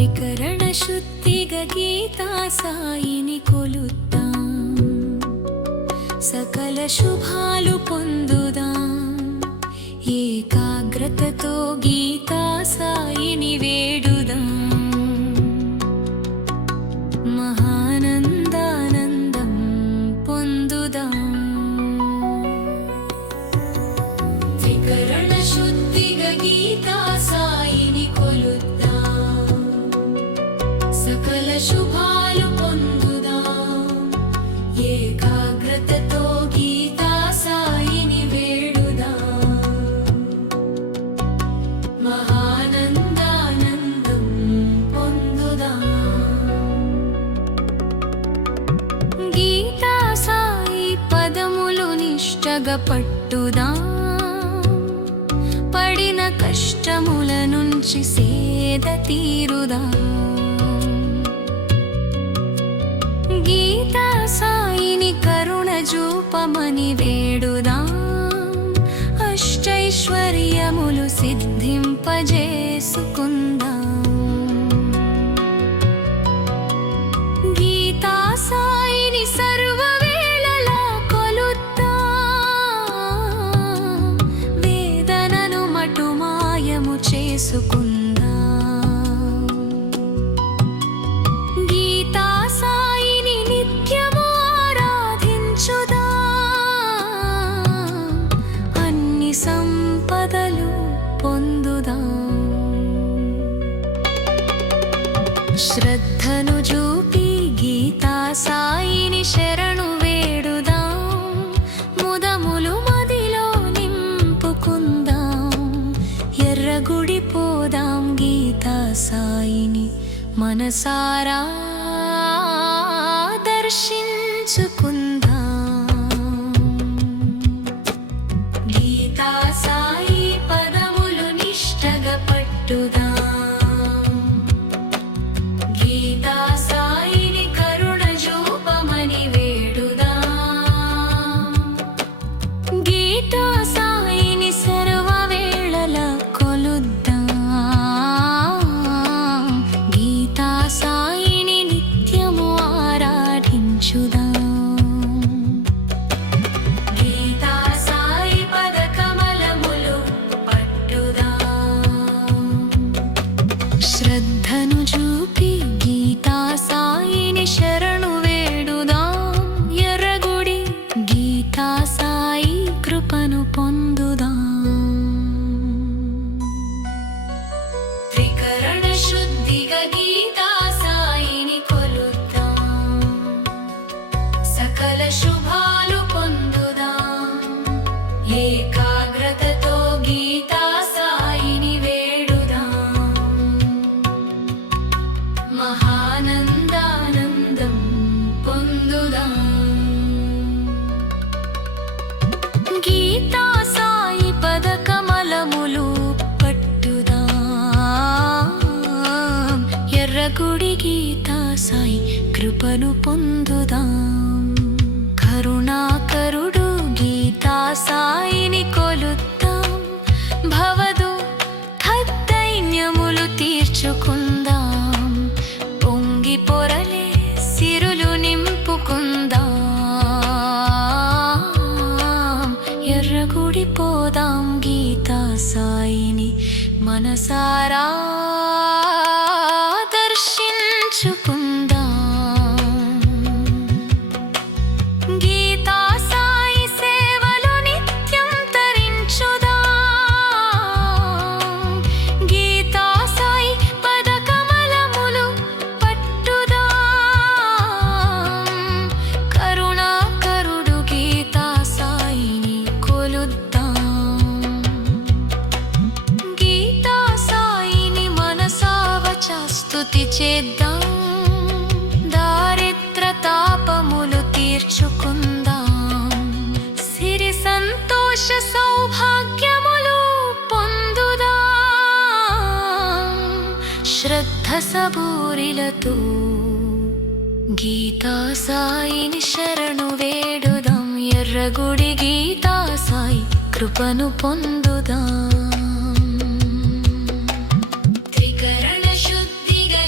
త్రికరణ శుద్ధిగా గీతా సాయిని కొలుద్దాం, సకల శుభాలు పొందుదాం. ఏకాగ్రతతో గీతా సాయిని వేడుదాం, మహానందానందం పొందుదాం. త్రికరణ శుద్ధిగా గీతా సాయిని కొలుద్దాం, సకల శుభాలు పొందుదాం. ఏకాగ్రతతో గీతా సాయిని వేడుదాం, మహానందానందం పొందుదాం. గీతా సాయి పదములు నిష్టగా పట్టుదాం, పడిన కష్టముల నుంచి సేద తీరుదాం. గీతా సాయిని కరుణ చూపమని వేడుదాం, అష్టైశ్వర్యములు సిద్ధింపజేసుకుందాం. గీతా సాయిని సర్వవేళలా కొలుద్దాం, వేదనను మటుమాయము చేసుకుందాం. గీతా సాయిని నిత్యము ఆరాధించుదాం, అన్ని సంపదలు పొందుదాం. శ్రద్ధను చూపి గీతా సాయిని శరణు వేడుదాం, ముదములు మదిలో నింపుకుందాం. ఎర్రగుడి పోదాం, గీతా సాయిని మనసారా దర్శించుకుందాం. గీతా సాయి పదములు నిష్టగా పట్టుదాం, గీతా సాయిని కరుణ చూపమని వేడుదాం. గీతా సాయిని సర్వవేళలా కొలుద్దాం, గీతా సాయిని నిత్యము ఆరాధించుదాం. గీతా సాయి పద కమలములు పట్టుదాం, శ్రద్ధను చూపి గీతా సాయిని శరణు వేడుదాం. ఎర్రగుడి గీతా సాయి కృపను పొందుదాం. త్రికరణ శుద్ధిగా గీతా సాయిని కొలుద్దాం, సకల శుభాలు పొందుదాం. ఏకాగ్రతతో గీతా సాయిని వేడుదాం, మహానందానందం పొందుదాం. గీతా సాయి పద కమలములు పట్టుదాం, ఎర్రగుడి గీతా సాయి కృపను పొందుదాం. కరుణాకరుడు గీతా సాయిని కొలుద్దాం, భవదు దైన్యములు తీర్చుకుందాం. పొంగి పొరలే సిరులు నింపుకుందాం. ఎర్రగుడి పోదాం, గీతా సాయిని మనసారా దర్శించుకుందాం. గీతా సాయి సేవలు నిత్యం తరించుదాం, గీతా సాయి పద కమలములు పట్టుదాం. కరుణాకరుడు గీతా సాయిని కొలుద్దాం, గీతా సాయిని మనసావచా స్తుతి చేద్దాం. దారిద్ర తాపములు తీర్చుకుందాం, సిరి సంతోష సౌభాగ్యములు పొందుదాం. శ్రద్ధ సబూరిలతో గీతా సాయిని శరణు వేడుదాం. ఎర్రగుడి గీతా సాయి కృపను పొందుదాం. త్రికరణ శుద్ధిగా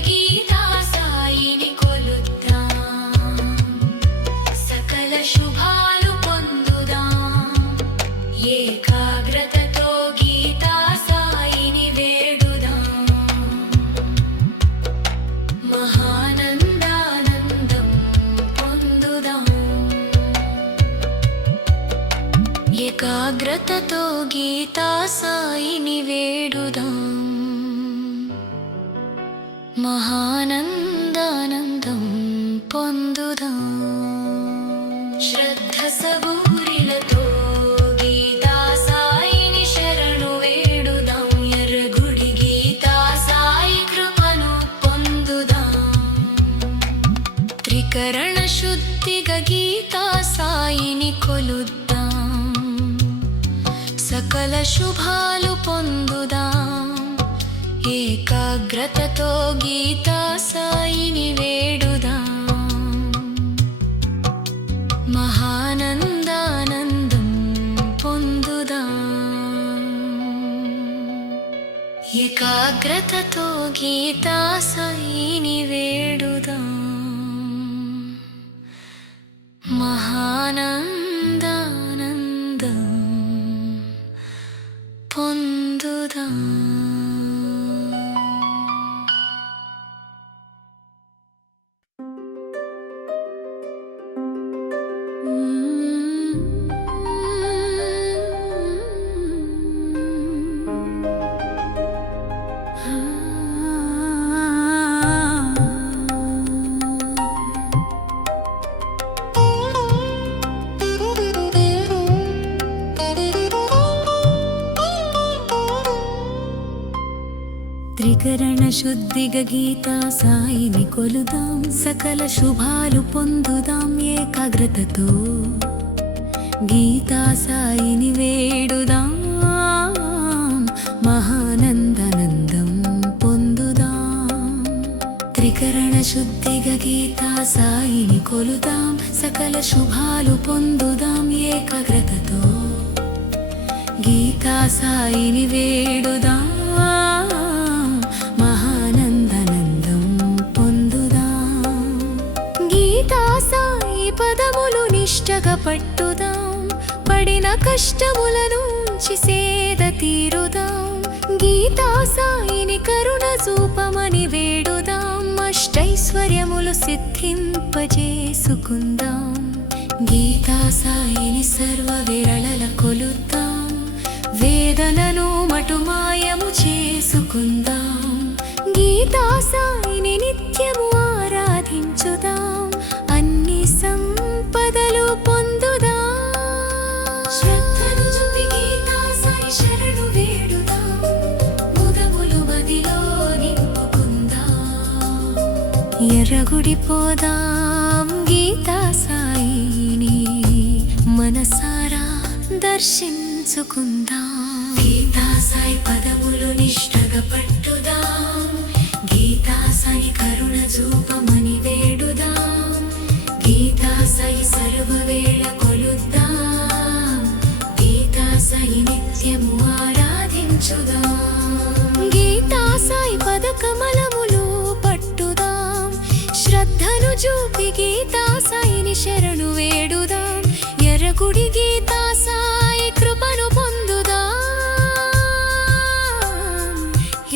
ఏకాగ్రతతో గీతా సాయిని వేడుదాం మహానందానందం పొందుదాం శ్రద్ధ సబూరిలతో గీతా సాయిని శరణు వేడుదాం ఎర్రగుడి గీతా సాయి కృపను పొందుదాం త్రికరణ శుద్ధిగా గీతా సాయిని కొలుద్దాం సకల శుభాలు పొందుదాం ఏకాగ్రతతో గీతా సాయిని వేడుదాం మహానందానందం పొందుదాం ఏకాగ్రతతో గీతా సాయిని వేడుదాం మహానందానందం పొందుదాం త్రికరణ శుద్ధిగా గీతా సాయిని కొలుదాం సకల శుభాలు పొందుదాం ఏకాగ్రతతో గీతా సాయిని వేడుదాం మహానందానందం పొందుదాం త్రికరణ శుద్ధిగా గీతా సాయిని కొలుదాం సకల శుభాలు పొందుదాం ఏకాగ్రతతో గీతా సాయిని వేడుదాం పదములు నిష్టగా పట్టుదాం పడిన కష్టముల నుంచి సేద తీరుదాం గీతా సాయిని కరుణ చూపమని వేడుదాం అష్టైశ్వర్యములు సిద్ధింపజేసుకుందాం గీతా సాయిని సర్వ విరళల కొలుద్దాం వేదనను మటుమాయము చేసుకుందాం గీతా సాయిని నిత్యము ఆరాధించుదాం సంపదలు పొందుదాం శ్రద్ధను చూపి గీతా సాయి శరణు వేడుదాం ముదములు మదిలో నింపుకుందాం ఎర్రగుడి పోదాం గీతా సాయిని మనసారా దర్శించుకుందాం గీతా సాయి పదములు నిష్టగా పట్టుదాం గీతా సాయి కరుణ చూపమని వేడుదాం గీతా సాయి సర్వవేళ కొలుద్దాం గీతా సాయి నిత్యము ఆరాధించుదాం గీతా సాయి పదకమలములు పట్టుదాం శ్రద్ధను చూపి గీతా సాయిని శరణు వేడుదాం ఎర్రగుడి గీతా సాయి కృపను పొందుదాం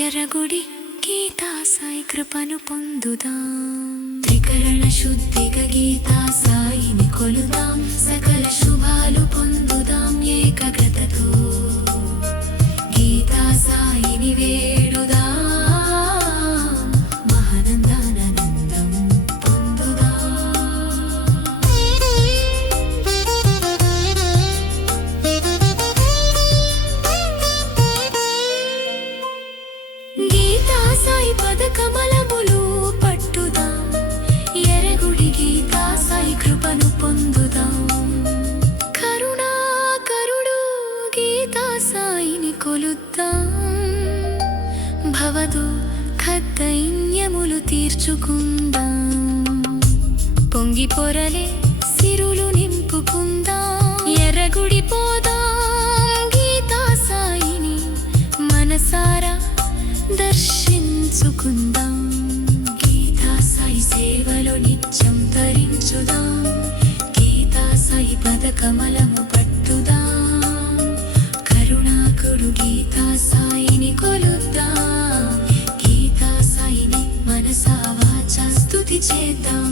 ఎర్రగుడి గీతా సాయి కృపను పొందుదాం త్రికరణ శుద్ధిగా గీతా సాయిని కొలుదాం సకల శుభాలు పొందుదాం ఏకాగ్రతతో గీతా సాయిని వేడుదాం మహానందానందం పొందుదాం గీతా సాయి పదకమలములు పట్టుదాం ఎర్రగుడి గీతా సాయి కృపను పొందుదాం కరుణాకరుడు గీతా సాయిని కొలుద్దాం భవదు ఖద్దైన్యములు తీర్చుకుందాం పొంగి పొరలే సిరులు నింపుకుందాం ఎర్రగుడి పోదాం గీతా సాయిని మనసారా దర్శించుకుందాం గీతా సాయి సేవలో నిత్యం తరించుదాం గీతా సాయి పదకమలము పట్టుదాం కరుణాకుడు గీతా సాయిని కొలుద్దాం గీతా సాయిని మనసా వాచా స్తుతి చేద్దాం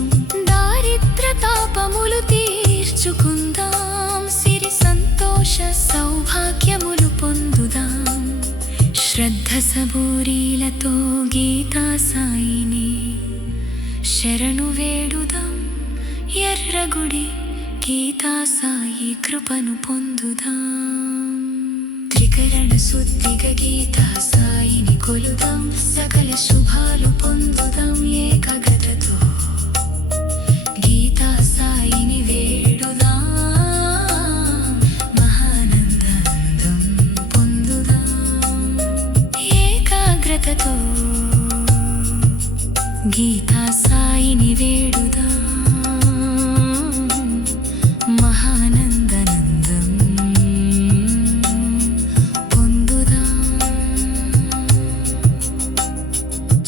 దారిద్ర తాపములు తీర్చుకుందాం సిరి సంతోష సౌ శరణు వేడుదాం ఎర్రగుడి గీతా సాయి కృపను పొందుదాం. త్రికరణ శుద్ధిగా గీతా సాయిని కొలుదాం, సకల శుభాలు పొందుదాం. ఏకాగ్రతతో గీతా సాయిని వేడుదాం, మహానందం పొందుదాం. ఏకాగ్రతతో గీతా సాయిని వేడుదాం, మహానందనందం పొందుదాం.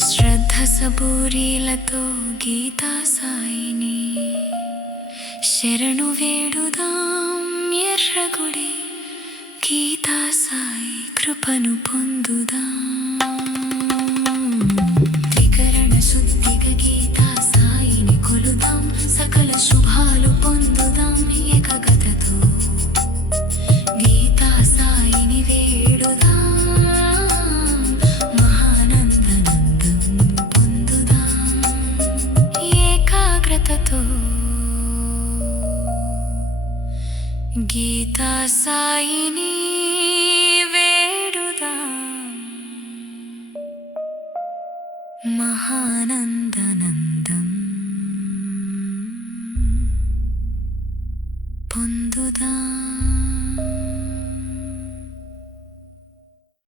శ్రద్ధ సబూరీలతో గీతా సాయిని శరణు వేడుదాం ఎర్రగుడి గీతా సాయి కృపను పొందుదాం. శుద్ధిగా గీతా సాయిని కొలుదాం, సకల శుభాలు పొందుదాం. ఏకాగ్రతతో గీతా సాయిని వేడుదాం, మహానందనందం పొందుదాం. ఏకాగ్రతతో గీతా సాయిని మహానందనందం పొందుదాం.